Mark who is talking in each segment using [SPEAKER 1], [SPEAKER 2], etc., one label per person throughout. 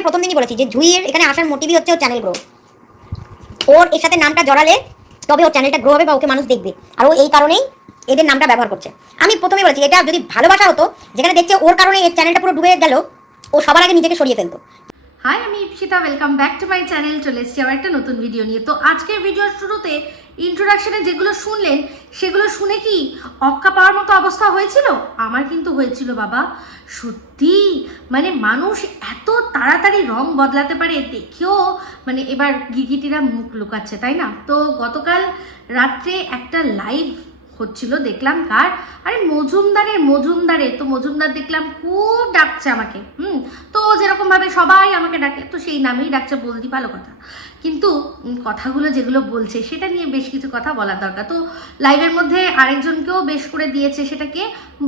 [SPEAKER 1] আমি প্রথম দিনই বলেছি যে জুইয়ের এখানে আসার মোটিভই হচ্ছে ওর চ্যানেল গ্রো ওর এর সাথে নামটা জড়ালে তবে ওর চ্যানেলটা গ্রো হবে বা ওকে মানুষ দেখবে। আর ও এই কারণেই এদের নামটা ব্যবহার করছে। আমি প্রথমে বলেছি, এটা যদি ভালোবাসা হতো, যেখানে দেখছে ওর কারণে এর চ্যানেলটা পুরো ডুবে গেল, ও সবার আগে নিজেকে সরিয়ে ফেলতো।
[SPEAKER 2] হাই আমি Ipsita welcome back to my channel চলে এসেছি আবার একটা নতুন ভিডিও নিয়ে। তো আজকের ভিডিওর শুরুতে ইন্ট্রোডাকশনে যেগুলো শুনলেন, সেগুলো শুনে কি অক্কা পাওয়ার মতো অবস্থা হয়েছিল? আমার কিন্তু হয়েছিল, বাবা। সত্যি মানে মানুষ এত তাড়াতাড়ি রং বদলাতে পারে, দেখেও মানে এবার গিরগিটিরা মুখ লুকাচ্ছে, তাই না? তো গতকাল রাত্রে একটা লাইভ হচ্ছিল, দেখলাম কার। আরে মজুমদারের মজুমদারের। তো মজুমদার দেখলাম খুব ডাকছে আমাকে, হুম? তো যেরকমভাবে সবাই আমাকে ডাকে, তো সেই নামেই ডাকছে বলদি, ভালো কথা। কিন্তু কথাগুলো যেগুলো বলছে, সেটা নিয়ে বেশ কিছু কথা বলার দরকার। তো লাইভের মধ্যে আরেকজনকেও বেশ করে দিয়েছে, সেটাকে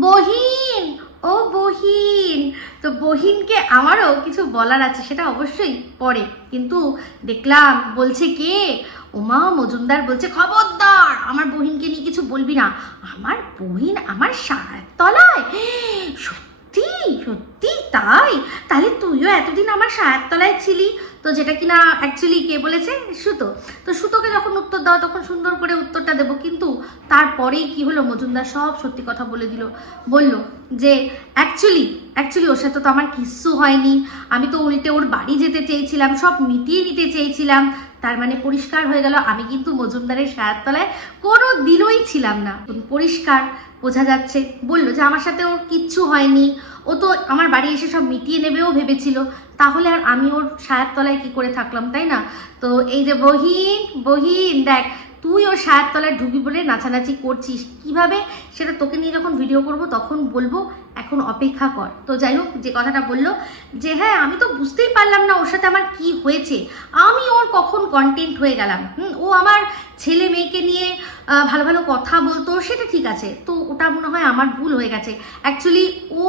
[SPEAKER 2] বহিন ও বহিন। তো বহিনকে আমারও কিছু বলার আছে, সেটা অবশ্যই পরে। কিন্তু দেখলাম, বলছে কে? উমা মজুমদার বলছে, খবরদার, আমার বহিনকে নিয়ে কিছু বলবি না। আমার বহিন আমার সারার তলায়। সত্যি সত্যি? সত্যি? তাই? তাহলে তুইও এতদিন আমার সায়ার তলায় ছিলি। তো যেটা কিনা অ্যাকচুয়ালি কে বলেছে? সুতো। তো সুতোকে যখন উত্তর দাও, তখন সুন্দর করে উত্তরটা দেবো। কিন্তু তারপরেই কি হলো? মজুমদার সব সত্যি কথা বলে দিল। বলল যে অ্যাকচুয়ালি অ্যাকচুয়ালি ওর সাথে তো আমার কিচ্ছু হয়নি। আমি তো উল্টে ওর বাড়ি যেতে চেয়েছিলাম, সব মিটিয়ে নিতে চেয়েছিলাম। তার মানে পরিষ্কার হয়ে গেল। আমি কিন্তু মজুমদারের সায়ার তলায় কোনো দিনই ছিলাম না। পরিষ্কার, বোঝা যাচ্ছে। বলল যে আমার সাথে ওর কিচ্ছু হয়নি। ও তো আমার বাড়ি এসে সব মিটিয়ে নেবেও ভেবেছিল। তাহলে আর আমি ওর সায়ার তলায় কি করে থাকলাম, তাই না? তো এই যে বহিন বহিন, দেখ তুই ওর সায়ার তলায় ঢুকি বলে নাচানাচি করছিস। কীভাবে? সেটা তোকে নিয়ে যখন ভিডিও করব, তখন বলব, এখন অপেক্ষা কর। তো যাই হোক, যে কথাটা বলল, যে হ্যাঁ আমি তো বুঝতেই পারলাম না ওর সাথে আমার কি হয়েছে। আমি ওর কখন কন্টেন্ট হয়ে গেলাম? হুম, ও আমার ছেলে মেয়েকে নিয়ে ভালো ভালো কথা বলতো, সেটা ঠিক আছে। তো ওটা মনে হয় আমার ভুল হয়ে গেছে। অ্যাকচুয়ালি ও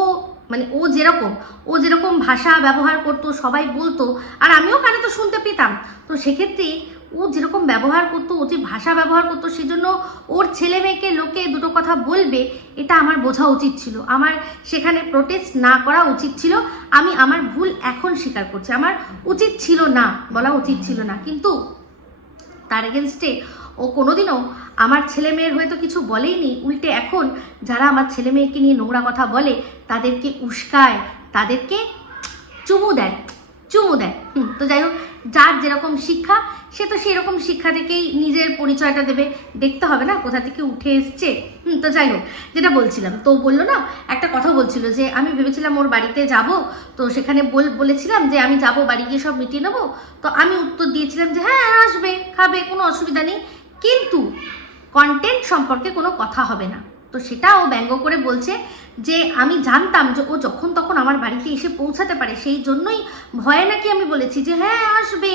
[SPEAKER 2] মানে ও যেরকম ও যেরকম ভাষা ব্যবহার করতো, সবাই বলতো, আর আমিও কানে তো শুনতে পেতাম। তো সেক্ষেত্রে ও যেরকম ব্যবহার করতো, ও যে ভাষা ব্যবহার করতো, সেজন্য ওর ছেলে মেয়েকে লোকে দুটো কথা বলবে, এটা আমার বোঝা উচিত ছিল। আমার সেখানে প্রোটেস্ট না করা উচিত ছিল। আমি আমার ভুল এখন স্বীকার করছি। আমার উচিত ছিল না, বলা উচিত ছিল না। কিন্তু তার এগেনস্টে ও কোনোদিনও আমার ছেলে মেয়ের হয়তো কিছু বলেইনি। উল্টে এখন যারা আমার ছেলে মেয়েকে নিয়ে নোংরা কথা বলে, তাদেরকে উস্কায়, তাদেরকে চুমু দেয়। চুমু দেয়। হুম, তো যাই হোক, যার যেরকম শিক্ষা, সে তো সেই রকম শিক্ষা থেকেই নিজের পরিচয়টা দেবে। দেখতে হবে না, কোথা থেকে উঠে এসছে। হুম, তো যাই হোক, যেটা বলছিলাম, তো বলল না, একটা কথা বলছিল যে, আমি ভেবেছিলাম ওর বাড়িতে যাব, তো সেখানে বল, বলেছিলাম যে, আমি যাব, বাড়ি গিয়ে সব মিটিয়ে নেব। তো আমি উত্তর দিয়েছিলাম যে হ্যাঁ আসবে, খাবে, কোনো অসুবিধা নেই। কিন্তু কন্টেন্ট সম্পর্কে কোনো কথা হবে না। তো সেটা ও ব্যঙ্গ করে বলছে যে আমি জানতাম যে ও যখন তখন আমার বাড়িতে এসে পৌঁছাতে পারে, সেই জন্যই ভয়ে নাকি আমি বলেছি যে হ্যাঁ আসবে।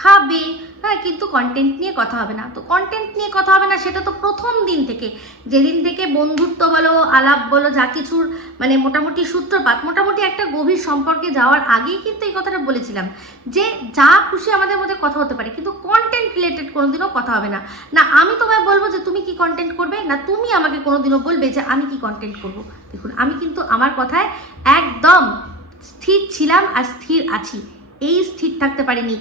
[SPEAKER 2] খাবে। হ্যাঁ কিন্তু কন্টেন্ট নিয়ে কথা হবে না। তো কন্টেন্ট নিয়ে কথা হবে না, সেটা তো প্রথম দিন থেকে। যেদিন থেকে বন্ধুত্ব বলো, আলাপ বলো, যা কিছুর মানে মোটামুটি সূত্রপাত, মোটামুটি একটা গভীর সম্পর্কে যাওয়ার আগেই কিন্তু এই কথাটা বলেছিলাম যে যা খুশি আমাদের মধ্যে কথা হতে পারে, কিন্তু কন্টেন্ট রিলেটেড কোনোদিনও কথা হবে না। না, আমি তোমায় বলব যে তুমি কি কন্টেন্ট করবে, না তুমি আমাকে কোনোদিনও বলবে যে আমি কি কন্টেন্ট করব। দেখুন, আমি কিন্তু আমার কথায় একদম স্থির ছিলাম আর স্থির আছি। এই স্থির থাকতে পারিনি।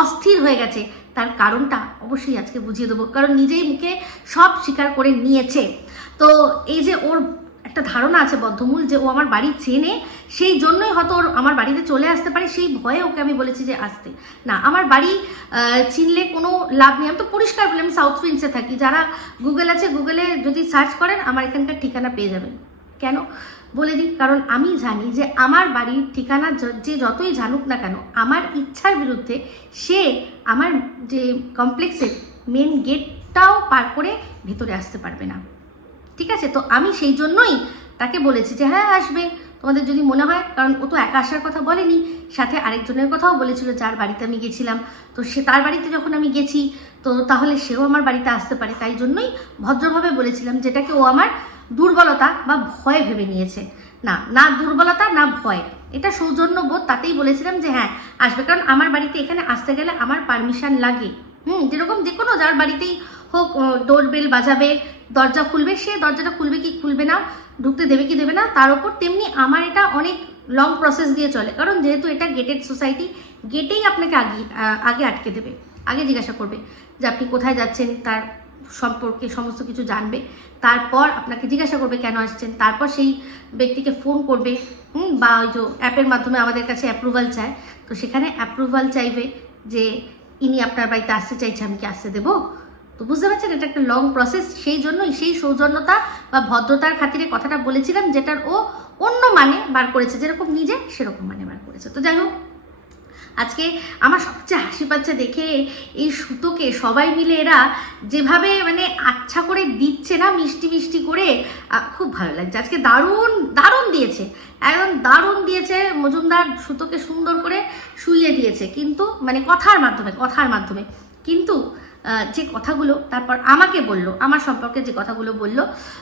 [SPEAKER 2] অস্থির হয়ে গেছে। তার কারণটা অবশ্যই আজকে বুঝিয়ে দেবো, কারণ নিজেই মুখে সব স্বীকার করে নিয়েছে। তো এই যে ওর একটা ধারণা আছে বদ্ধমূল যে ও আমার বাড়ি চেনে, সেই জন্যই হয়তো ওর আমার বাড়িতে চলে আসতে পারে, সেই ভয়ে ওকে আমি বলেছি যে আসতে। না, আমার বাড়ি চিনলে কোনো লাভ নেই। আমি তো পরিষ্কার বলে আমি সাউথ উইন্সে থাকি। যারা গুগল আছে গুগলে যদি সার্চ করেন, আমার এখানকার ঠিকানা পেয়ে যাবেন। কেন? বলে দিই, কারণ আমি জানি যে আমার বাড়ির ঠিকানা য- যতই জানুক না কেন, আমার ইচ্ছার বিরুদ্ধে সে আমার যে কমপ্লেক্সের মেন গেটটাও পার করে ভেতরে আসতে পারবে না। ঠিক আছে? তো আমি সেই জন্যই তাকে বলেছি যে হ্যাঁ আসবে। তোমাদের যদি মনে হয়, কারণ ও তো একা আসার কথা বলেনি, সাথে আরেকজনের কথাও বলেছিল, যার বাড়িতে আমি গেছিলাম। তো সে তার বাড়িতে যখন আমি গেছি, তো তাহলে সেও আমার বাড়িতে আসতে পারে। তাই জন্যই ভদ্রভাবে বলেছিলাম যেটাকে ও আমার দুর্বলতা বা ভয় ভেবে নিয়েছে। না না দুর্বলতা, না ভয়। এটা সৌজন্য বোধ তাতেই বলেছিলাম যে হ্যাঁ আসবে। কারণ আমার বাড়িতে এখানে আসতে গেলে আমার পারমিশন লাগে। হুম, যেরকম যে কোনো যার বাড়িতেই হোক ডোর বেল বাজাবে, দরজা খুলবে, সে দরজাটা খুলবে কি খুলবে না, ঢুকতে দেবে কি দেবে না, তার উপর তেমনি আমার এটা অনেক লং প্রসেস দিয়ে চলে। কারণ যেহেতু এটা গেটেড সোসাইটি গেটেই আপনাকে আগে আগে আটকে দেবে, আগে জিজ্ঞাসা করবে যে আপনি কোথায় যাচ্ছেন, তার সম্পর্কে সমস্ত কিছু জানবে। তারপর আপনাকে জিজ্ঞাসা করবে কেন আসছেন। তারপর সেই ব্যক্তিকে ফোন করবে হুম, বা ওই যে অ্যাপের মাধ্যমে আমাদের কাছে অ্যাপ্রুভাল চায়। তো সেখানে অ্যাপ্রুভাল চাইবে যে ইনি আপনার বাড়িতে আসতে চাইছে আমি কি আসতে দেবো? তো বুঝতে পারছেন এটা একটা লং প্রসেস সেই জন্যই সেই সৌজন্যতা বা ভদ্রতার খাতিরে কথাটা বলেছিলাম যেটার ও অন্য মানে বার করেছে। যেরকম নিজে সেরকম মানে বার করেছে। তো যাই হোক আজকে আমার সবচেয়ে হাসি পাচ্ছে দেখে এই সুতোকে সবাই মিলে এরা যেভাবে মানে আচ্ছা করে দিচ্ছে না, মিষ্টি মিষ্টি করে খুব ভালো লাগছে। আজকে দারুণ দারুণ দিয়েছে। একদম দারুণ দিয়েছে। মজুমদার সুতোকে সুন্দর করে শুইয়ে দিয়েছে। কিন্তু মানে কথার মাধ্যমে কথার মাধ্যমে। কিন্তু যে কথাগুলো তারপর আমাকে বলল, আমার সম্পর্কে যে কথাগুলো বলল,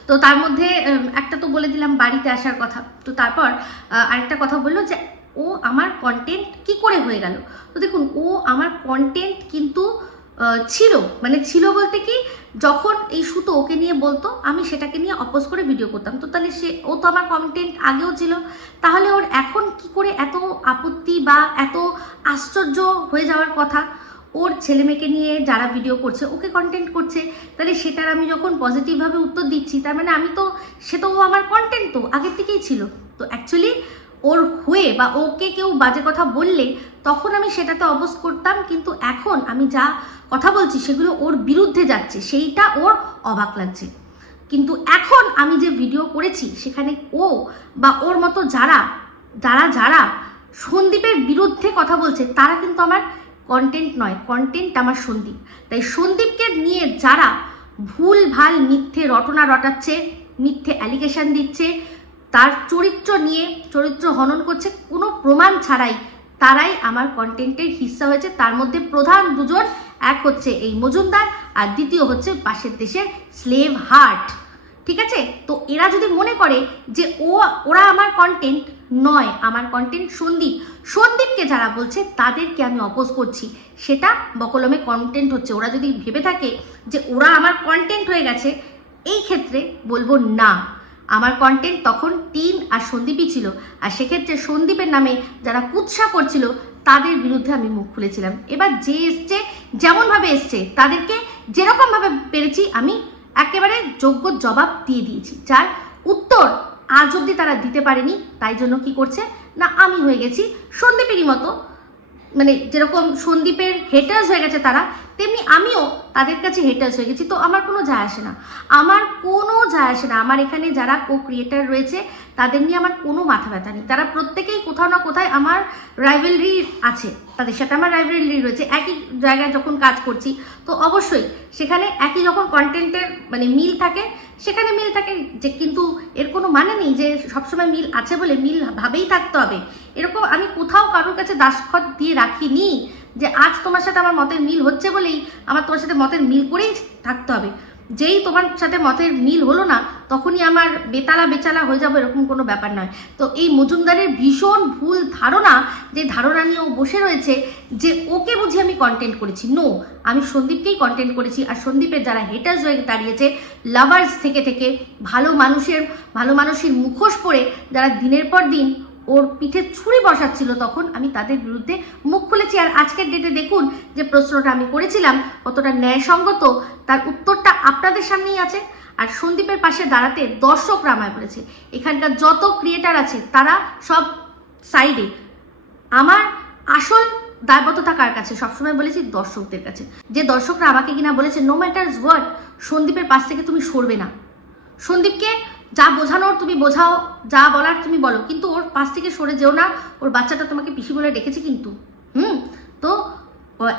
[SPEAKER 2] তো তার মধ্যে একটা তো বলে দিলাম বাড়িতে আসার কথা। তো তারপর আরেকটা কথা বলল যে ও আমার কন্টেন্ট কি করে হয়ে গেল? তো দেখুন, ও আমার কন্টেন্ট কিন্তু ছিল। মানে ছিল বলতে কি, যখন এই সুতো ওকে নিয়ে বলতো, আমি সেটাকে নিয়ে অপোজ করে ভিডিও করতাম। তো তাহলে সে, ও তো আমার কন্টেন্ট আগেও ছিল। তাহলে ওর এখন কি করে এত আপত্তি বা এত আশ্চর্য হয়ে যাওয়ার কথা? ওর ছেলে মেয়েকে নিয়ে যারা ভিডিও করছে, ওকে কন্টেন্ট করছে। তাহলে সেটার আমি যখন পজিটিভভাবে উত্তর দিচ্ছি, তার মানে আমি তো, সে তো ও আমার কন্টেন্ট তো, আগের থেকেই ছিল। তো অ্যাকচুয়ালি ওর হয়ে বা ওকে কেউ বাজে কথা বললে তখন আমি সেটাতে অবস করতাম, কিন্তু এখন আমি যা কথা বলছি সেগুলো ওর বিরুদ্ধে যাচ্ছে, সেইটা ওর অবাক লাগছে। কিন্তু এখন আমি যে ভিডিও করেছি, সেখানে ও বা ওর মতো যারা যারা যারা সন্দীপের বিরুদ্ধে কথা বলছে, তারা কিন্তু আমার কন্টেন্ট নয় কন্টেন্ট আমার সন্দীপ। তাই সন্দীপকে নিয়ে যারা ভুল, ভালো, মিথ্যে রটনা রটাচ্ছে, মিথ্যে অ্যালিগেশন দিচ্ছে তার চরিত্র নিয়ে চরিত্র হনন করছে, কোনো প্রমাণ ছাড়াই তারাই আমার কন্টেন্টের হিস্সা হয়েছে। তার মধ্যে প্রধান দুজন, এক হচ্ছে এই মজুমদার আর দ্বিতীয় হচ্ছে পাশের দেশের স্লেভ হার্ট। ঠিক আছে? তো এরা যদি মনে করে যে ও, ওরা আমার কন্টেন্ট নয়, আমার কন্টেন্ট সন্দীপ, সন্দীপকে যারা বলছে তাদেরকে আমি অপোজ করছি। সেটা বকলমে কন্টেন্ট হচ্ছে। ওরা যদি ভেবে থাকে যে ওরা আমার কন্টেন্ট হয়ে গেছে, এই ক্ষেত্রে বলব না। আমার কন্টেন্ট তখন টিন আর সন্দীপই ছিল। আর সেক্ষেত্রে সন্দীপের নামে যারা কুৎসা করছিল, তাদের বিরুদ্ধে আমি মুখ খুলেছিলাম। এবার যে এসছে, যেমনভাবে এসছে, তাদেরকে যেরকমভাবে পেরেছি, আমি একেবারে যোগ্য জবাব দিয়ে দিয়েছি। যার উত্তর আজ অবধি তারা দিতে পারেনি, তাই জন্য কি করছে? না, আমি হয়ে গেছি সন্দীপেরই মতো। মানে যেরকম সন্দীপের হেটার্স হয়ে গেছে তারা তেমনি আমিও তাদের কাছে হেটার্স হয়ে গেছি, তো আমার কোনো যায় আসে না। আমার কোনো যায় আসে না। আমার এখানে যারা কো ক্রিয়েটার রয়েছে, তাদের নিয়ে আমার কোনো মাথা ব্যথা নেই। তারা প্রত্যেকেই কোথাও না কোথায় আমার রাইভেলরি আছে। তাদের সাথে আমার রাইভেলরি রয়েছে। একই জায়গায় যখন কাজ করছি, তো অবশ্যই সেখানে একই যখন কন্টেন্টের মানে মিল থাকে, সেখানে মিল থাকে যে কিন্তু এর কোনো মানে নেই যে সবসময় মিল আছে বলে মিল ভাবেই থাকতে হবে। এরকম আমি কোথাও কারোর কাছে দাসখত দিয়ে রাখিনি। যে আজ তোমার সাথে আমার মতের মিল হচ্ছে বলেই আমার তোমার সাথে মতের মিল করেই থাকতে হবে। যেই তোমার সাথে মতের মিল হলো না, তখনই আমার বেতালা বেচালা হয়ে যাব এরকম কোনো ব্যাপার নয়। তো এই মজুমদারের ভীষণ ভুল ধারণা, যে ধারণা নিয়ে ও বসে রয়েছে, যে ওকে বুঝি আমি কন্টেন্ট করেছি। নো আমি সন্দীপকেই কন্টেন্ট করেছি। আর সন্দীপের যারা হেটার্স হয়ে দাঁড়িয়েছে লাভার্স থেকে থেকে, ভালো মানুষের ভালো মানুষের মুখোশ পরে, যারা দিনের পর দিন ওর পিঠে ছুরি বসাচ্ছিল তখন, আমি তাদের বিরুদ্ধে মুখ খুলেছি। আর আজকের ডেটে দেখুন যে প্রশ্নটা আমি করেছিলাম, কতটা ন্যায়সঙ্গত, তার উত্তরটা আপনাদের সামনেই আছে। আর সন্দীপের পাশে দাঁড়াতে দর্শকরা আমায় বলেছে এখানকার যত ক্রিয়েটার আছে, তারা সব সাইডে আমার আসল দায়বদ্ধতা কার কাছে? সবসময় বলেছি দর্শকদের কাছে। যে দর্শকরা আমাকে কিনা বলেছে নো ম্যাটার্স ওয়ার্ড সন্দীপের পাশ থেকে তুমি সরবে না। সন্দীপকে যা বোঝানোর তুমি বোঝাও, যা বলার তুমি বলো। কিন্তু ওর পাশ থেকে সরে যেও না, ওর বাচ্চাটা তোমাকে পিসি বলে ডেকেছে কিন্তু। হুম? তো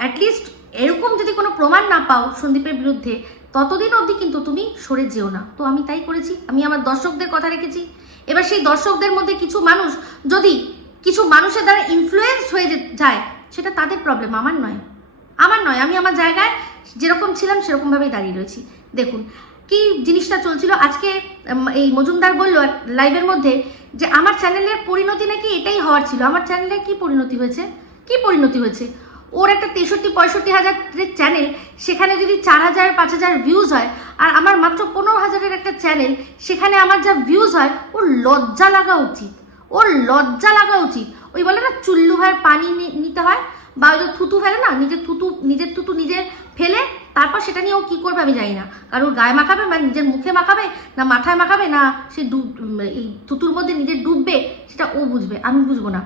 [SPEAKER 2] অ্যাটলিস্ট এরকম যদি কোনো প্রমাণ না পাও সন্দীপের বিরুদ্ধে, ততদিন অবধি কিন্তু তুমি সরে যেও না। তো আমি তাই করেছি। আমি আমার দর্শকদের কথা রেখেছি। এবার সেই দর্শকদের মধ্যে কিছু মানুষ যদি কিছু মানুষের দ্বারা ইনফ্লুয়েন্স হয়ে যায়, সেটা তাদের প্রবলেম আমার নয়। আমার নয়। আমি আমার জায়গায় যেরকম ছিলাম, সেরকমভাবেই দাঁড়িয়ে রয়েছি। দেখুন কি জিনিসটা চলছিল? আজকে এই মজুমদার বলল লাইভের মধ্যে যে আমার চ্যানেলের পরিণতি নাকি এটাই হওয়ার ছিল। আমার চ্যানেলে কি পরিণতি হয়েছে? কি পরিণতি হয়েছে? ওর একটা তেষট্টি, পঁয়ষট্টি হাজারের চ্যানেল সেখানে যদি চার হাজার, পাঁচ হাজার ভিউজ হয়, আর আমার মাত্র পনেরো হাজারের একটা চ্যানেল সেখানে আমার যা ভিউজ হয়, ওর লজ্জা লাগা উচিত। ওর লজ্জা লাগা উচিত। ওই বলে না, চুল্লু ভাইয়ের পানি নিতে হয়, বা ওই যে থুতু ফেলে না, নিজের থুতু নিজের থুতু নিজে ফেলে, তারপর সেটা নিয়ে ও কী করবে আমি জানি না। কারণ ওর গায়ে মাখাবে বা নিজের মুখে মাখাবে, না মাথায় মাখাবে, না সে ডুব এই থুতুর মধ্যে নিজে ডুববে, সেটা ও বুঝবে, আমি বুঝব না।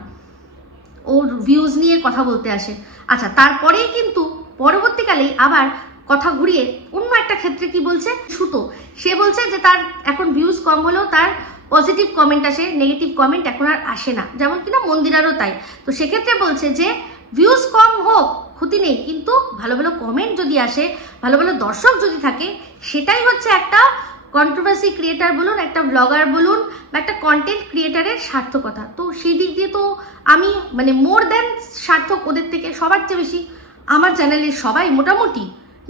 [SPEAKER 2] ওর ভিউজ নিয়ে কথা বলতে আসে। আচ্ছা তারপরেই কিন্তু পরবর্তীকালেই আবার কথা ঘুরিয়ে অন্য একটা ক্ষেত্রে কি বলছে? সুতো। সে বলছে যে তার এখন ভিউজ কম হলেও তার পজিটিভ কমেন্ট আসে নেগেটিভ কমেন্ট এখন আর আসে না। যেমন কিনা মন্দিরারও তাই। তো সেক্ষেত্রে বলছে যে ভিউজ কম হোক ক্ষতি নেই, কিন্তু ভালো ভালো কমেন্ট যদি আসে, ভালো ভালো দর্শক যদি থাকে, সেটাই হচ্ছে একটা কন্ট্রোভার্সি ক্রিয়েটার বলুন, একটা ব্লগার বলুন, বা একটা কন্টেন্ট ক্রিয়েটারের সার্থকতা। তো সেই দিক দিয়ে তো আমি মানে মোর দ্যান সার্থক ওদের থেকে সবার চেয়ে বেশি, আমার চ্যানেলের সবাই মোটামুটি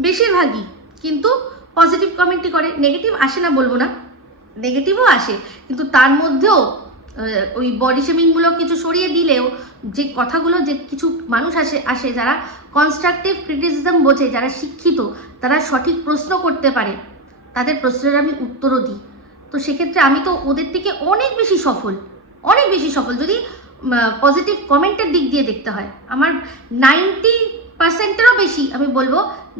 [SPEAKER 2] বেশিরভাগই কিন্তু পজিটিভ কমেন্টই করে। নেগেটিভ আসে না বলব না নেগেটিভও আসে, কিন্তু তার মধ্যেও ওই বডি শেমিংগুলো কিছু সরিয়ে দিলেও যে কথাগুলো যে কিছু মানুষ আসে আসে, যারা কনস্ট্রাকটিভ ক্রিটিসিজম বোঝে, যারা শিক্ষিত, তারা সঠিক প্রশ্ন করতে পারে, তাদের প্রশ্নের আমি উত্তরও দিই। তো সেক্ষেত্রে আমি তো ওদের থেকে অনেক বেশি সফল, অনেক বেশি সফল। যদি পজিটিভ কমেন্টের দিক দিয়ে দেখতে হয়, আমার নাইনটি পার্সেন্টেরও বেশি আমি বলব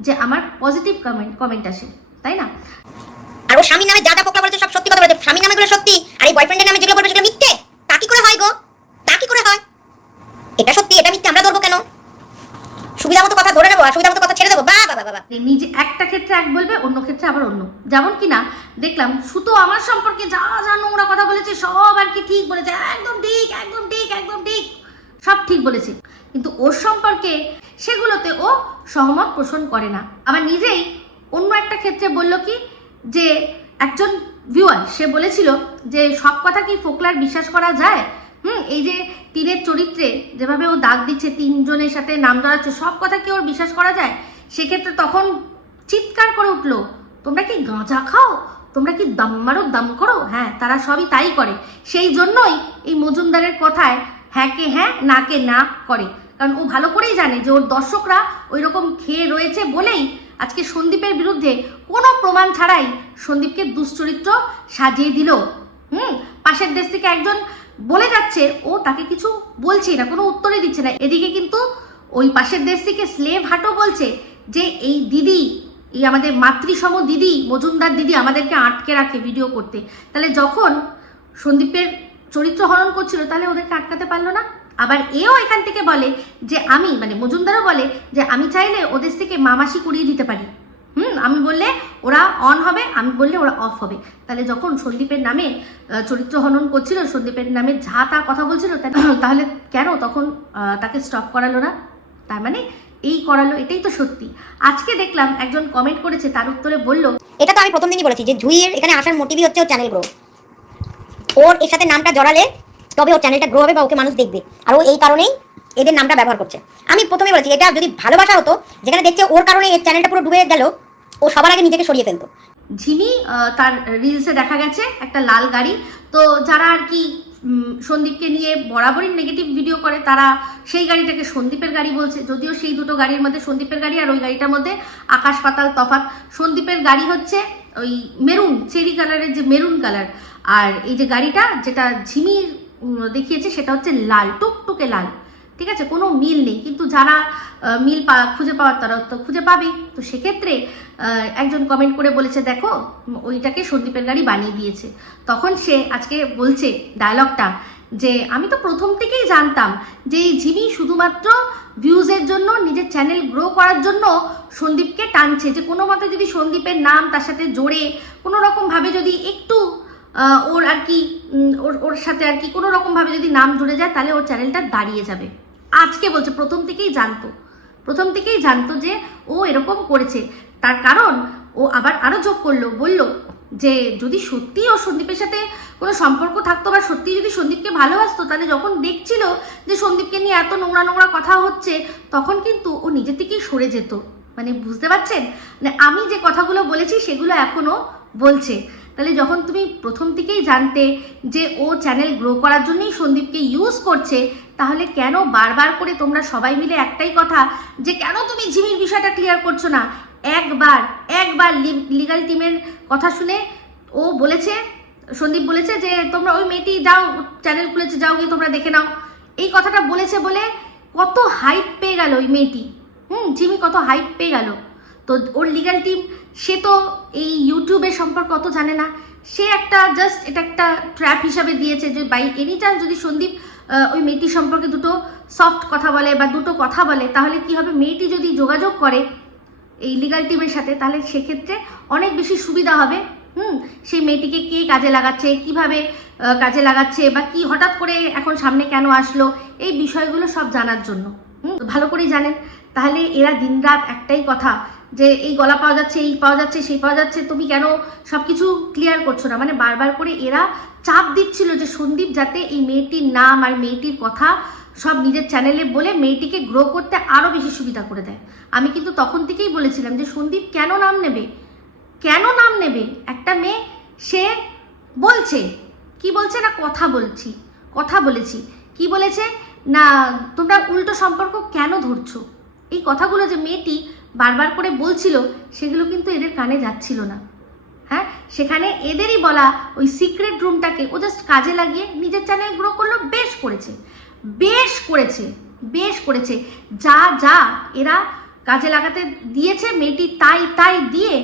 [SPEAKER 2] যে আমার পজিটিভ কমেন্ট কমেন্ট আসে, তাই না?
[SPEAKER 1] আর ও স্বামীর নামে যা যা পোকলা বলেছে সব সত্যি কথা বলেছে। স্বামীর নামে গুলো সত্যি? আর এই বয়ফ্রেন্ডের নামে যেগুলো বলবে সেগুলো মিথ্যে? তা কি করে হয় গো? তা কি করে হয়? এটা সত্যি, এটা মিথ্যে, আমরা ধরবো কেন? সুবিধা মতো কথা ধরে নেব সুবিধা মতো কথা ছেড়ে দেবো। বা বাবা বাবা
[SPEAKER 2] নিজে একটা ক্ষেত্রে এক বলবে, অন্য ক্ষেত্রে আবার অন্য। যেমন কি না, দেখলাম সুতো আমার সম্পর্কে যা যা নোংরা কথা বলেছে সব আর কি ঠিক বলেছে। একদম ঠিক একদম ঠিক একদম ঠিক। সব ঠিক বলেছে। কিন্তু ওর সম্পর্কে সেগুলোতে ও সহমত পোষণ করে না। আবার নিজেই অন্য একটা ক্ষেত্রে বলল কি যে একজন ভিউয়ার সে বলেছিল যে সব কথা কি ফোকলার বিশ্বাস করা যায়? হুম, এই যে তীরের চরিত্রে যেভাবে ও দাগ দিচ্ছে, তিনজনের সাথে নাম ধরাচ্ছে সব কথা কি ওর বিশ্বাস করা যায়? সেক্ষেত্রে তখন চিৎকার করে উঠল, তোমরা কি গাঁজা খাও? তোমরা কি দম মারো, দম করো? হ্যাঁ তারা সবই তাই করে। সেই জন্যই এই মজুমদারের কথায় হ্যাঁ কে হ্যাঁ না কে না করে। কারণ ও ভালো করেই জানে যে ওর দর্শকরা ওই রকম খেয়ে রয়েছে বলেই আজকে সন্দীপের বিরুদ্ধে কোনো প্রমাণ ছাড়াই সন্দীপকে দুশ্চরিত্র সাজিয়ে দিল। হুম, পাশের দেশ থেকে একজন বলে যাচ্ছে, ও তাকে কিছু বলছেই না, কোনো উত্তরই দিচ্ছে না। এদিকে কিন্তু ওই পাশের দেশ থেকে স্লেভ হাটও বলছে যে, এই দিদি, এই আমাদের মাতৃসম দিদি, মজুমদার দিদি আমাদেরকে আটকে রাখে ভিডিও করতে। তাহলে যখন সন্দীপের চরিত্র হরণ করছিল, তাহলে ওদেরকে আটকাতে পারল না? আবার এও এখান থেকে বলে যে আমি মানে মজুমদারও বলে যে আমি চাইলে ওদের থেকে মামাসি করিয়ে দিতে পারি। হুম, আমি বললে ওরা অন হবে, আমি বললে ওরা অফ হবে। তাহলে যখন সন্দীপের নামে চরিত্র হনন করছিল, সন্দীপের নামে যা তা কথা বলছিল তাহলে কেন তখন তাকে স্টপ করালো না? তার মানে এই করালো, এটাই তো সত্যি। আজকে দেখলাম একজন কমেন্ট করেছে, তার উত্তরে বলল,
[SPEAKER 1] এটা তো আমি প্রথম দিনই বলেছি যে জুইয়ের এখানে আসার মোটিভই হচ্ছে ওর চ্যানেল গ্রো ওর এর সাথে নামটা জড়ালে তবে ওর চ্যানেলটা গ্রো হবে বা ওকে মানুষ দেখবে। আর ও এই কারণেই এদের নামটা ব্যবহার করছে। আমি প্রথমে বলেছি, এটা যদি ভালোবাসা হতো, যেখানে দেখছে ওর কারণে এর চ্যানেলটা পুরো ডুবে গেল, ও সবার আগে নিজেকে সরিয়ে ফেলতো।
[SPEAKER 2] ঝিমি তার রিলসে দেখা গেছে একটা লাল গাড়ি। তো যারা আর কি সন্দীপকে নিয়ে বরাবরই নেগেটিভ ভিডিও করে, তারা সেই গাড়িটাকে সন্দীপের গাড়ি বলছে। যদিও সেই দুটো গাড়ির মধ্যে সন্দীপের গাড়ি আর ওই গাড়িটার মধ্যে আকাশ পাতাল তফাৎ। সন্দীপের গাড়ি হচ্ছে ওই মেরুন, চেরি কালারের যে মেরুন কালার আর এই যে গাড়িটা, যেটা ঝিমির দেখিয়েছে, সেটা হচ্ছে লাল, টুকটুকে লাল। ঠিক আছে? কোনো মিল নেই। কিন্তু যারা মিল পা, খুঁজে পাওয়ার, তারা তো খুঁজে পাবেই তো সেক্ষেত্রে একজন কমেন্ট করে বলেছে, দেখো, ওইটাকে সন্দীপের গাড়ি বানিয়ে দিয়েছে। তখন সে আজকে বলছে ডায়লগটা যে, আমি তো প্রথম থেকেই জানতাম যে এই ঝিমি শুধুমাত্র ভিউজের জন্য, নিজের চ্যানেল গ্রো করার জন্য সন্দীপকে টানছে। যে কোনো মতে যদি সন্দীপের নাম তার সাথে জোড়ে কোনো রকমভাবে যদি একটু ওর আর কি ওর ওর সাথে আর কি কোনো রকমভাবে যদি নাম জুড়ে যায়, তাহলে ওর চ্যানেলটা দাঁড়িয়ে যাবে। আজকে বলছে, প্রথম থেকেই জানতো। প্রথম থেকেই জানতো যে ও এরকম করেছে। তার কারণ, ও আবার আরও যোগ করল, বলল যে যদি সত্যি ও সন্দীপের সাথে কোনো সম্পর্ক থাকতো বা সত্যি যদি সন্দীপকে ভালোবাসতো, তাহলে যখন দেখছিল যে সন্দীপকে নিয়ে এত নোংরা নোংরা কথা হচ্ছে, তখন কিন্তু ও নিজে থেকেই সরে যেত। মানে বুঝতে পারছেন? মানে আমি যে কথাগুলো বলেছি, সেগুলো এখনও বলছে। তাহলে যখন তুমি প্রথম থেকেই জানতে যে ও চ্যানেল গ্রো করার জন্যই সন্দীপকে ইউজ করছে, তাহলে কেন বারবার করে তোমরা সবাই মিলে একটাই কথা যে কেন তুমি ঝিমির বিষয়টা ক্লিয়ার করছ না? একবার একবার লিগাল টিমের কথা শুনে ও বলেছে, সন্দীপ বলেছে যে তোমরা ওই মেয়েটি যাও চ্যানেল খুলেছে, যাও গিয়ে তোমরা দেখে নাও। এই কথাটা বলেছে বলে কত হাইপ পেয়ে গেল ওই মেয়েটি। হুম, জিমি কত হাইপ পেয়ে গেল। তো ওর লিগাল টিম সে তো এই ইউটিউবের সম্পর্কে অত জানে না। সে একটা জাস্ট এটা একটা ট্র্যাপ হিসাবে দিয়েছে যে বাই এনি চান্স যদি সন্দীপ ওই মেয়েটি সম্পর্কে দুটো সফট কথা বলে বা দুটো কথা বলে, তাহলে কি হবে? মেয়েটি যদি যোগাযোগ করে এই লিগাল টিমের সাথে, তাহলে সেক্ষেত্রে অনেক বেশি সুবিধা হবে। হুম, সেই মেয়েটিকে কে কাজে লাগাচ্ছে, কীভাবে কাজে লাগাচ্ছে বা কি হঠাৎ করে এখন সামনে কেন আসলো, এই বিষয়গুলো সব জানার জন্য। হুম, ভালো করেই জানেন। তাহলে এরা দিনরাত একটাই কথা যে এই গলা পাওয়া যাচ্ছে, এই পাওয়া যাচ্ছে, সেই পাওয়া যাচ্ছে, তুমি কেন সব কিছু ক্লিয়ার করছ না? মানে বারবার করে এরা চাপ দিচ্ছিল যে সন্দীপ যাতে এই মেয়েটির নাম আর মেয়েটির কথা সব নিজের চ্যানেলে বলে মেয়েটিকে গ্রো করতে আরও বেশি সুবিধা করে দেয়। আমি কিন্তু তখন থেকেই বলেছিলাম যে সন্দীপ কেন নাম নেবে? কেন নাম নেবে? একটা মেয়ে, সে বলছে, কি বলছে না কথা বলছি, কথা বলেছি, কি বলেছে? না, তোমরা উল্টো সম্পর্ক কেন ধরছো? এই কথাগুলো যে মেয়েটি বারবার করে বলছিল, সেগুলো কিন্তু এদের কানে যাচ্ছিল না। হ্যাঁ সেখানে এদেরই বলা ওই সিক্রেট রুমটাকে ও জাস্ট কাজে লাগিয়ে নিজের চ্যানেল গ্রো করল, বেশ করেছে। বেশ করেছে বেশ করেছে। যা যা এরা কাজে লাগাতে দিয়েছে, মেয়েটি তাই তাই দিয়ে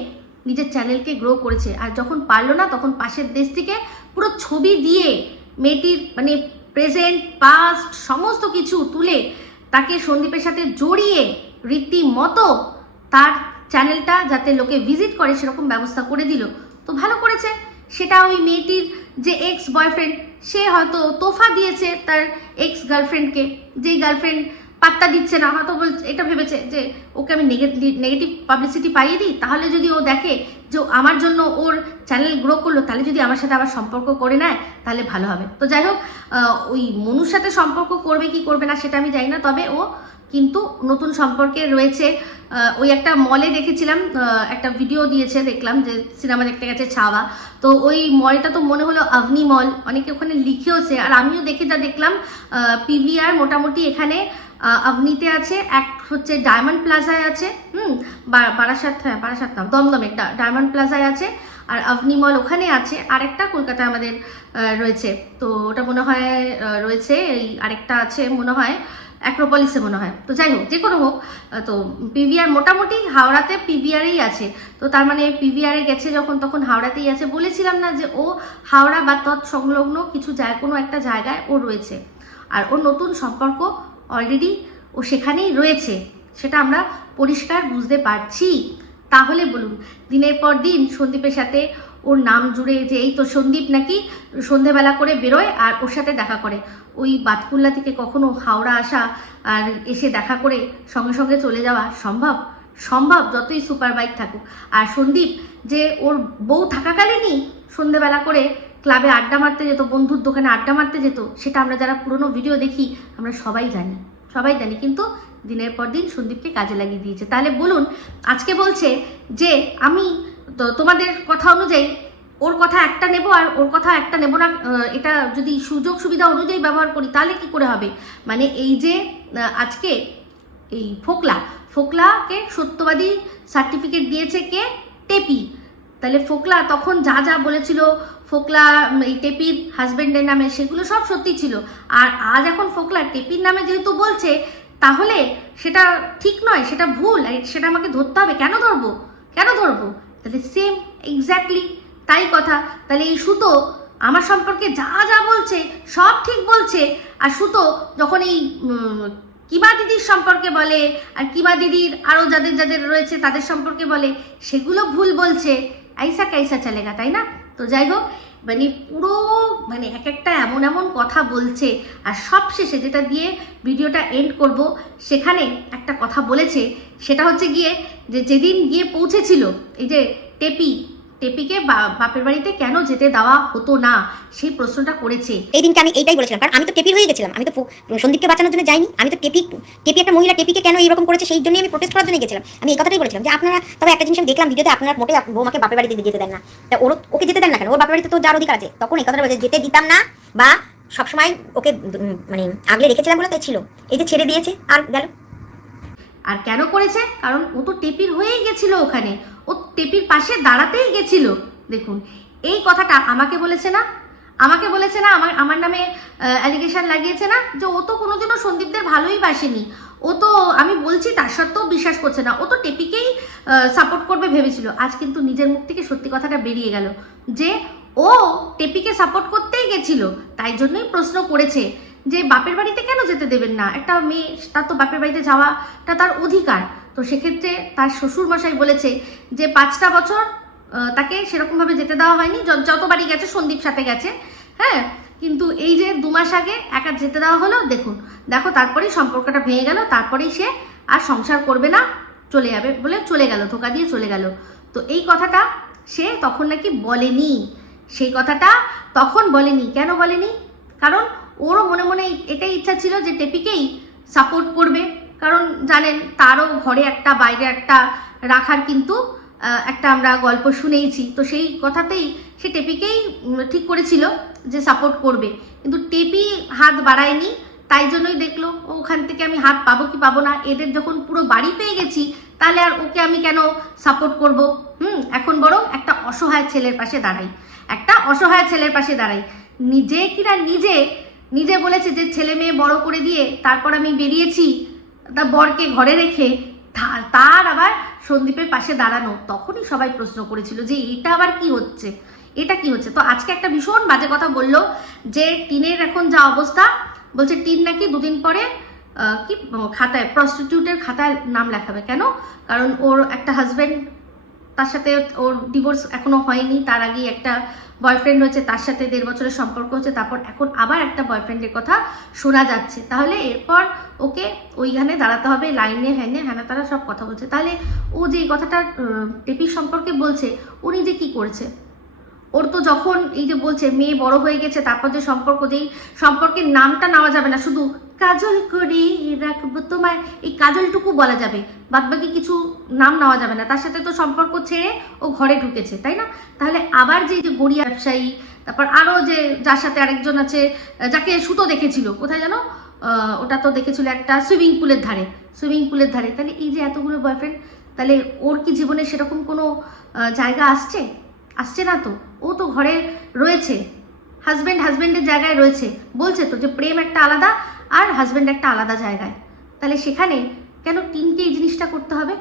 [SPEAKER 2] নিজের চ্যানেলকে গ্রো করেছে। আর যখন পারল না, তখন পাশের দেশ থেকে পুরো ছবি দিয়ে মেয়েটির মানে প্রেজেন্ট পাস্ট সমস্ত কিছু তুলে তাকে সন্দীপের সাথে জড়িয়ে রীতিমতো তার চ্যানেলটা যাতে লোকে ভিজিট করে সেরকম ব্যবস্থা করে দিল। তো ভালো করেছে। সেটা ওই মেয়েটির যে এক্স বয়ফ্রেন্ড সে হয়তো তোফা দিয়েছে তার এক্স গার্লফ্রেন্ডকে যেই গার্লফ্রেন্ড পাত্তা দিচ্ছে না, হয়তো বল এটা ভেবেছে যে ওকে আমি নেগেটিভ নেগেটিভ পাবলিসিটি পাইয়ে দিই। তাহলে যদি ও দেখে যে আমার জন্য ওর চ্যানেল গ্রো করল, তাহলে যদি আমার সাথে আবার সম্পর্ক করে নেয়, তাহলে ভালো হবে। তো যাই হোক ওই মনুর সাথে সম্পর্ক করবে কি করবে না, সেটা আমি জানি না। তবে ও কিন্তু নতুন সম্পর্কে রয়েছে ওই একটা মলে দেখেছিলাম একটা ভিডিও দিয়েছে, দেখলাম যে সিনেমা দেখতে গেছে ছাওয়া। তো ওই মলটা তো মনে হলো আভনি মল অনেকে ওখানে লিখেওছে। আর আমিও দেখে যা দেখলাম পিভিআর মোটামুটি এখানে আভনিতে আছে, এক হচ্ছে ডায়মন্ড প্লাজায় আছে, হুম বারাসাত হ্যাঁ বারাসাত না, দমদমে ডায়মন্ড প্লাজায় আছে, আর আভনি মল ওখানে আছে। আরেকটা কলকাতায় আমাদের রয়েছে। তো ওটা মনে হয় রয়েছে, এই আরেকটা আছে মনে হয় অ্যাক্রোপলিসে মনে হয়। তো যাই হোক, যে কোনো হোক তো পিভিআর মোটামুটি হাওড়াতে পিভিআরেই আছে। তো তার মানে পিভিআরে গেছে যখন, তখন হাওড়াতেই আছে। বলেছিলাম না যে ও হাওড়া বা তৎ সংলগ্ন কিছু জায়গা কোনো একটা জায়গায় ও রয়েছে। আর ওর নতুন সম্পর্ক অলরেডি ও সেখানেই রয়েছে। সেটা আমরা পরিষ্কার বুঝতে পারছি। তাহলে বলুন, দিনের পর দিন সন্দীপের সাথে ওর নাম জুড়ে যে এই তো সন্দীপ নাকি সন্ধেবেলা করে বেরোয় আর ওর সাথে দেখা করে। ওই বাতকুল্লা থেকে কখনো হাওড়া আসা আর এসে দেখা করে সঙ্গে সঙ্গে চলে যাওয়া সম্ভব? সম্ভব যতই সুপার বাইক থাকুক। আর সন্দীপ, যে ওর বউ থাকাকালীনই সন্ধেবেলা করে ক্লাবে আড্ডা মারতে যেত, বন্ধুর দোকানে আড্ডা মারতে যেত, সেটা আমরা যারা পুরনো ভিডিও দেখি, আমরা সবাই জানি। সবাই জানি, কিন্তু দিনের পর দিন সন্দীপকে কাজে লাগিয়ে দিয়েছে। তাহলে বলুন, আজকে বলছে যে, আমি তো তোমাদের কথা অনুযায়ী ওর কথা একটা নেব আর ওর কথা একটা নেব না এটা যদি সুযোগ সুবিধা অনুযায়ী ব্যবহার করি, তাহলে কি করে হবে? মানে এই যে আজকে এই ফোকলা, ফোকলাকে সত্যবাদী সার্টিফিকেট দিয়েছে কে? টেপি। তাহলে ফোকলা তখন যা যা বলেছিল, ফোকলা এই টেপির হাজব্যান্ডের নামে সেগুলো সব সত্যি ছিল। আর আজ এখন ফোকলা টেপির নামে যেহেতু বলছে, তাহলে সেটা ঠিক নয়, সেটা ভুল সেটা আমাকে ধরতে হবে। কেন ধরবো? কেন ধরবো? তাহলে সেম এক্স্যাক্টলি তাই কথা। তাহলে এই সুতো আমার সম্পর্কে যা যা বলছে, সব ঠিক বলছে। আর সুতো যখন এই কিবা দিদির সম্পর্কে বলে, আর কিবা দিদির আরও যাদের যাদের রয়েছে তাদের সম্পর্কে বলে, সেগুলো ভুল বলছে। আইসা কাইসা চলেগা, তাই না? তো যাই হোক মানে পুরো মানে এক একটা এমন এমন কথা বলছে আর সবশেষে যেটা দিয়ে ভিডিওটা এন্ড করব, সেখানে একটা কথা বলেছে, সেটা হচ্ছে গিয়ে যে যেদিন গিয়ে পৌঁছেছিল, এই যে টেপি টেপিকে বাপের বাড়িতে কেন যেতে দেওয়া হতো না? সেই প্রশ্নটা করেছে।
[SPEAKER 1] এই দিনকে আমি এইটাই বলেছিলাম, কারণ আমি তো টেপির হয়ে গেছিলাম। আমি তো সন্দীপকে বাঁচানোর জন্য যাইনি। আমি তো টেপি টেপি একটা মহিলা টেপিকে কেন এইরকম করেছে, সেই জন্যই আমি প্রোটেস্ট করার জন্য গেছিলাম। আমি এই কথাটাই বলেছিলাম যে আপনারা তবে একটা জিনিস আমি দেখলাম ভিডিওতে, আপনার মোটে বৌমাকে বাপের বাড়িতে যেতে দেন না। তা ওর ওকে যেতে দেন না কেন? ওর বাপের বাড়িতে তো যার অধিকার আছে। তখন এই কথাটা যেতে দিতাম না বা সবসময় ওকে মানে আগলে রেখেছিলাম বলে তাই ছিল। এই যে ছেড়ে দিয়েছে, আর গেল।
[SPEAKER 2] আর কেন করেছে? কারণ ও তো টেপির হয়েই গেছিল ওখানে। ও টেপির পাশে দাঁড়াতেই গেছিল। দেখুন, এই কথাটা আমাকে বলেছে না? আমাকে বলেছে না, আমার আমার নামে অ্যালিগেশন লাগিয়েছে না? যে ও তো কোনোদিনও সন্দীপদের ভালোই বাসেনি। ও তো, আমি বলছি তার সত্ত্বেও বিশ্বাস করছে না। ও তো টেপিকেই সাপোর্ট করবে ভেবেছিল। আজ কিন্তু নিজের মুখ থেকে সত্যি কথাটা বেরিয়ে গেল। যে ও টেপিকে সাপোর্ট করতেই গেছিল, তাই জন্যই প্রশ্ন করেছে। যে বাপের বাড়িতে কেন যেতে দেবেন না? একটা মেয়ে, তার তো বাপের বাড়িতে যাওয়াটা তার অধিকার। তো সেক্ষেত্রে তার শ্বশুর মশাই বলেছে যে পাঁচটা বছর তাকে সেরকমভাবে যেতে দেওয়া হয়নি। য- যতবারই গেছে, সন্দীপ সাথে গেছে। হ্যাঁ? কিন্তু এই যে দু মাস আগে একা যেতে দেওয়া হলো, দেখুন, দেখো তারপরেই সম্পর্কটা ভেঙে গেল, তারপরেই সে আর সংসার করবে না, চলে যাবে বলে চলে গেল, ধোকা দিয়ে চলে গেল। তো এই কথাটা সে তখন নাকি বলেনি। সেই কথাটা তখন বলেনি। কেন বলেনি? কারণ ওরও মনে মনে এটাই ইচ্ছা ছিল যে টেপিকেই সাপোর্ট করবে। কারণ জানেন, তারও ঘরে একটা, বাইরে একটা রাখার কিন্তু একটা আমরা গল্প শুনেইছি। তো সেই কথাতেই সে টেপিকেই ঠিক করেছিল যে সাপোর্ট করবে। কিন্তু টেপি হাত বাড়ায়নি, তাই জন্যই দেখল ওখান থেকে আমি হাত পাবো কি পাবো না? এদের যখন পুরো বাড়ি পেয়ে গেছি, তাহলে আর ওকে আমি কেন সাপোর্ট করব? হুম, এখন বরং একটা অসহায় ছেলের পাশে দাঁড়াই। একটা অসহায় ছেলের পাশে দাঁড়াই। নিজে কিনা নিজে নিজে বলেছে যে ছেলে মেয়ে বড় করে দিয়ে তারপর আমি বেরিয়েছি তার বরকে ঘরে রেখে তা- তার আবার সন্দীপের পাশে দাঁড়ানো। তখনই সবাই প্রশ্ন করেছিল যে এটা আবার কি হচ্ছে? এটা কি হচ্ছে? তো আজকে একটা ভীষণ বাজে কথা বলল যে টিনের এখন যা অবস্থা, বলছে টিন নাকি দুদিন পরে কি খাতায় প্রস্টিটিউটের খাতায় নাম লেখাবে। কেন? কারণ ওর একটা হাজব্যান্ড তার সাথে ওর ডিভোর্স এখনও হয়নি, তার আগেই একটা বয়ফ্রেন্ড হয়েছে তার সাথে দেড় বছরের সম্পর্ক হচ্ছে, তারপর এখন আবার একটা বয়ফ্রেন্ডের কথা শোনা যাচ্ছে। তাহলে এরপর ওকে ওইখানে দাঁড়াতে হবে লাইনে হ্যানে হ্যানা তারা সব কথা বলছে। তাহলে ও যে কথাটা টেপির সম্পর্কে বলছে, উনি যে কি করছে? ওর তো যখন এই যে বলছে, মেয়ে বড় হয়ে গেছে, তারপর যে সম্পর্ক, যেই সম্পর্কের নামটা নেওয়া যাবে না, শুধু কাজল করে রাখব। তোমার এই কাজলটুকু বলা যাবে। বাদ বাকি কিছু নাম নেওয়া যাবে না। তার সাথে তো সম্পর্ক ছেড়ে ও ঘরে ঢুকেছে, তাই না? তাহলে আবার যে যে গড়িয়া ব্যবসায়ী, তারপর আরও যে যার সাথে আরেকজন আছে, যাকে সুতো দেখেছিল, কোথায় জানো? ওটা তো দেখেছিল একটা সুইমিং পুলের ধারে। সুইমিং পুলের ধারে। তাহলে এই যে এতগুলো বয়ফ্রেন্ড তাহলে ওর কি জীবনে সেরকম কোনো জায়গা আসছে? আসছে না তো? ও তো ঘরে রয়েছে। হাজব্যান্ড হাজব্যান্ডের জায়গায় রয়েছে। বলছে তো যে প্রেম একটা আলাদা আর হাজব্যান্ড একটা আলাদা জায়গায়। তাহলে সেখানে কেন টিনকে এই জিনিসটা করতে হবে?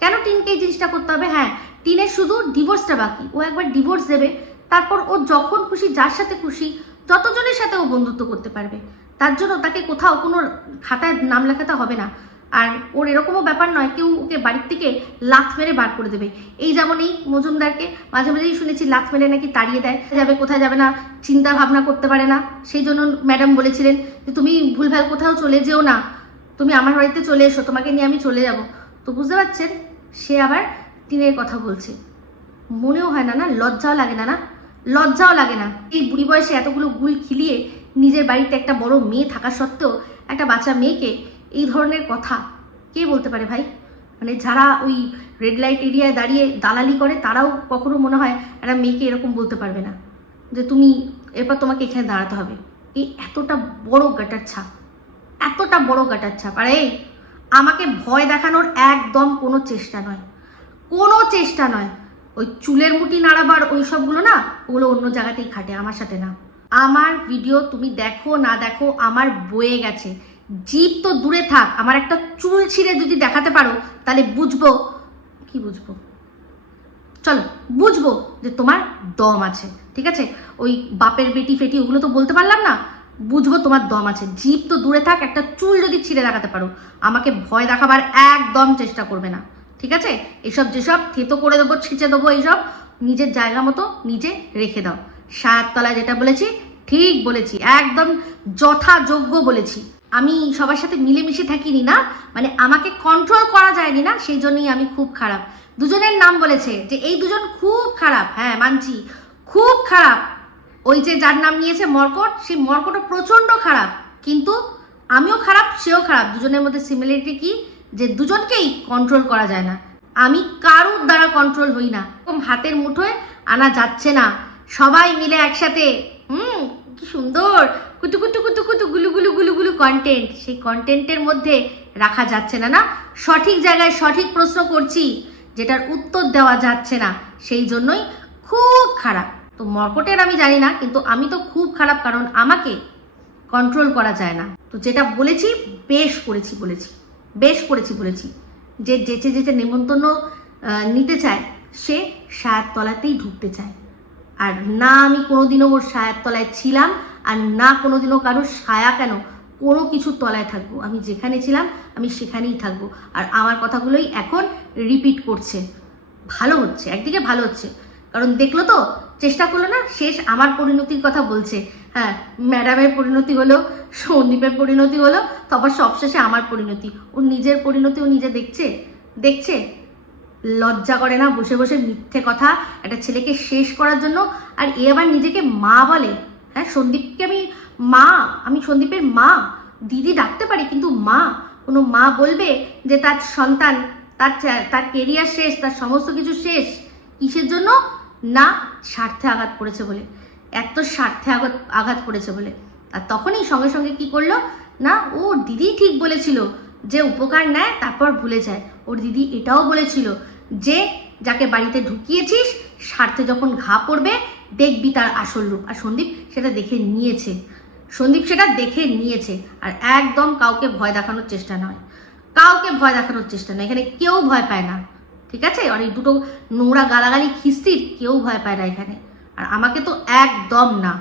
[SPEAKER 2] কেন টিনকে এই জিনিসটা করতে হবে? হ্যাঁ টিনের শুধু ডিভোর্সটা বাকি। ও একবার ডিভোর্স দেবে, তারপর ও যখন খুশি, যার সাথে খুশি, যতজনের সাথে ও বন্ধুত্ব করতে পারবে, তার জন্য তাকে কোথাও কোনো খাতায় নাম লেখাতে হবে না। আর ওর এরকমও ব্যাপার নয়, কেউ ওকে বাড়ির থেকে লাথ মেরে বার করে দেবে। এই যেমন এই মজুমদারকে মাঝে মাঝেই শুনেছি লাথ মেরে নাকি তাড়িয়ে দেয় যাবে, কোথায় যাবে না, চিন্তা ভাবনা করতে পারে না। সেই জন্য ম্যাডাম বলেছিলেন যে, তুমি ভুলভাল কোথাও চলে যেও না। তুমি আমার বাড়িতে চলে এসো, তোমাকে নিয়ে আমি চলে যাব। তো বুঝতে পারছেন, সে আবার টিনের কথা বলছে। মনেও হয় না না, লজ্জাও লাগে না না, লজ্জাও লাগে না। এই বুড়ি বয়সে এতগুলো গুল খিলিয়ে নিজের বাড়িতে একটা বড় মেয়ে থাকা সত্ত্বেও একটা বাচ্চা মেয়েকে এই ধরনের কথা কে বলতে পারে ভাই? মানে যারা ওই রেড লাইট এরিয়ায় দাঁড়িয়ে দালালি করে, তারাও কখনো মনে হয় একটা মেয়েকে এরকম বলতে পারবে না। যে তুমি এরপর তোমাকে এখানে দাঁড়াতে হবে। এই এতটা বড় গাটার ছাপ, এতটা বড় গাটার ছাপ। আর এই আমাকে ভয় দেখানোর একদম কোনো চেষ্টা নয়। কোনো চেষ্টা নয়। ওই চুলের মুটি নাড়াবার ওই সবগুলো না, ওগুলো অন্য জায়গাতেই খাটে, আমার সাথে না। আমার ভিডিও তুমি দেখো, না দেখো, আমার বয়ে গেছে। জিপ তো দূরে থাক, আমার একটা চুল ছিঁড়ে যদি দেখাতে পারো, তাহলে বুঝব, কি বুঝব? চলো, বুঝব যে তোমার দম আছে, ঠিক আছে? ওই বাপের বেটি ফেটি, ওগুলো তো বলতে পারলাম না, বুঝব তোমার দম আছে। জিপ তো দূরে থাক, একটা চুল যদি ছিঁড়ে দেখাতে পারো, আমাকে ভয় দেখাবার একদম চেষ্টা করবে না, ঠিক আছে? এসব যেসব, থেতো করে দেবো, ছিঁচে দেবো, এইসব, নিজের জায়গা মতো নিজে রেখে দাও। সাততলায় যেটা বলেছি, ঠিক বলেছি, একদম যথাযোগ্য বলেছি। আমি সবার সাথে মিলেমিশে থাকিনি না মানে আমাকে কন্ট্রোল করা যায়নি না, সেই জন্যই আমি খুব খারাপ। দুজনের নাম বলেছে যে, এই দুজন খুব খারাপ হ্যাঁ মানছি, খুব খারাপ। ওই যে যার নাম নিয়েছে মর্কট সেই মর্কটও প্রচণ্ড খারাপ, কিন্তু আমিও খারাপ, সেও খারাপ। দুজনের মধ্যে সিমিলারিটি কি? যে দুজনকেই কন্ট্রোল করা যায় না। আমি কারুর দ্বারা কন্ট্রোল হই না। হাতের মুঠোয় আনা যাচ্ছে না। সবাই মিলে একসাথে সুন্দর। কুতু কুতু কুতু কুতু গুলু গুলু গুলু গুলু কন্টেন্ট সেই কন্টেন্টের মধ্যে রাখা যাচ্ছে না না? সঠিক জায়গায় সঠিক প্রশ্ন করছি, যেটার উত্তর দেওয়া যাচ্ছে না, সেই জন্যই খুব খারাপ। তো মর্কটের আমি জানি না, কিন্তু আমি তো খুব খারাপ কারণ আমাকে কন্ট্রোল করা যায় না। তো যেটা বলেছি, বেশ করেছি বলেছি, বেশ করেছি বলেছি। যে যেচে যেচে নেমন্তন্ন নিতে চায়, সে সায়ার তলাতেই ঢুকতে চায়। আর না আমি কোনোদিনও ওর সায়ার তলায় ছিলাম, আর না কোনোদিনও কারোর সায়া কেন কোনো কিছুর তলায় থাকব। আমি যেখানে ছিলাম, আমি সেখানেই থাকব। আর আমার কথাগুলোই এখন রিপিট করছে। ভালো হচ্ছে, একদিকে ভালো হচ্ছে। কারণ দেখল তো, চেষ্টা করল না, শেষ আমার পরিণতির কথা বলছে। হ্যাঁ ম্যাডামের পরিণতি হলো, সন্দীপের পরিণতি হলো, তারপর সবশেষে আমার পরিণতি। ওর নিজের পরিণতি ও নিজে দেখছে? দেখছে? লজ্জা করে না, বসে বসে মিথ্যে কথা একটা ছেলেকে শেষ করার জন্য। আর এ আবার নিজেকে মা বলে। হ্যাঁ সন্দীপকে আমি মা, আমি সন্দীপের মা, দিদি ডাকতে পারি কিন্তু মা, কোনো মা বলবে যে তার সন্তান, তার তার কেরিয়ার শেষ, তার সমস্ত কিছু শেষ, কিসের জন্য? না, স্বার্থে আঘাত করেছে বলে। এত স্বার্থে আঘাত আঘাত করেছে বলে। আর তখনই সঙ্গে সঙ্গে কি করল? না, ও দিদি ঠিক বলেছিল যে উপকার নেয়, তারপর ভুলে যায়। ওর দিদি এটাও বলেছিল যে, যাকে বাড়িতে ঢুকিয়েছিস, স্বার্থে যখন ঘা পড়বে, দেখবি তার আসল রূপ। আর সন্দীপ সেটা দেখে নিয়েছে। সন্দীপ সেটা দেখে নিয়েছে। আর একদম কাউকে ভয় দেখানোর চেষ্টা নয়। কাউকে ভয় দেখানোর চেষ্টা নয়। এখানে কেউ ভয় পায় না। ঠিক আছে? আর এই দুটো নোংরা গালাগালি খিস্তির কেউ ভয় পায় না এখানে। আর আমাকে তো একদম না।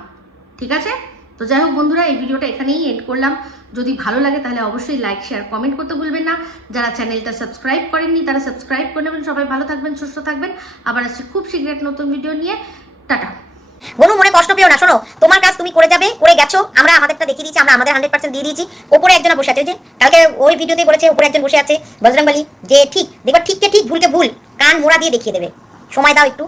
[SPEAKER 2] ঠিক আছে? তো যাই হোক বন্ধুরা, এই ভিডিওটা এখানেই এন্ড করলাম। যদি ভালো লাগে তাহলে অবশ্যই লাইক শেয়ার কমেন্ট করতে ভুলবেন না। যারা চ্যানেলটা সাবস্ক্রাইব করেননি, তারা সাবস্ক্রাইব করে নেবেন। সবাই ভালো থাকবেন, সুস্থ থাকবেন। আবার আসছি খুব শীঘ্র নতুন ভিডিও নিয়ে। টাটা।
[SPEAKER 1] বনু মনে কষ্ট পেও না, শোনো। তোমার কাজ তুমি করে যাবে, করে গেছো। আমরা আমাদেরটা দেখিয়ে দিয়েছি, আমরা আমাদের হান্ড্রেড দিয়ে দিয়েছি। ওপরে একজন বসে আছে যে কালকে ওই ভিডিওতে বলেছে উপরে একজন বসে আছে, বজরংবলী। যে ঠিক দেখবার ঠিককে ঠিক, ভুলকে ভুল। কান মোড়া দিয়ে দেখিয়ে দেবে। সময় দাও একটু।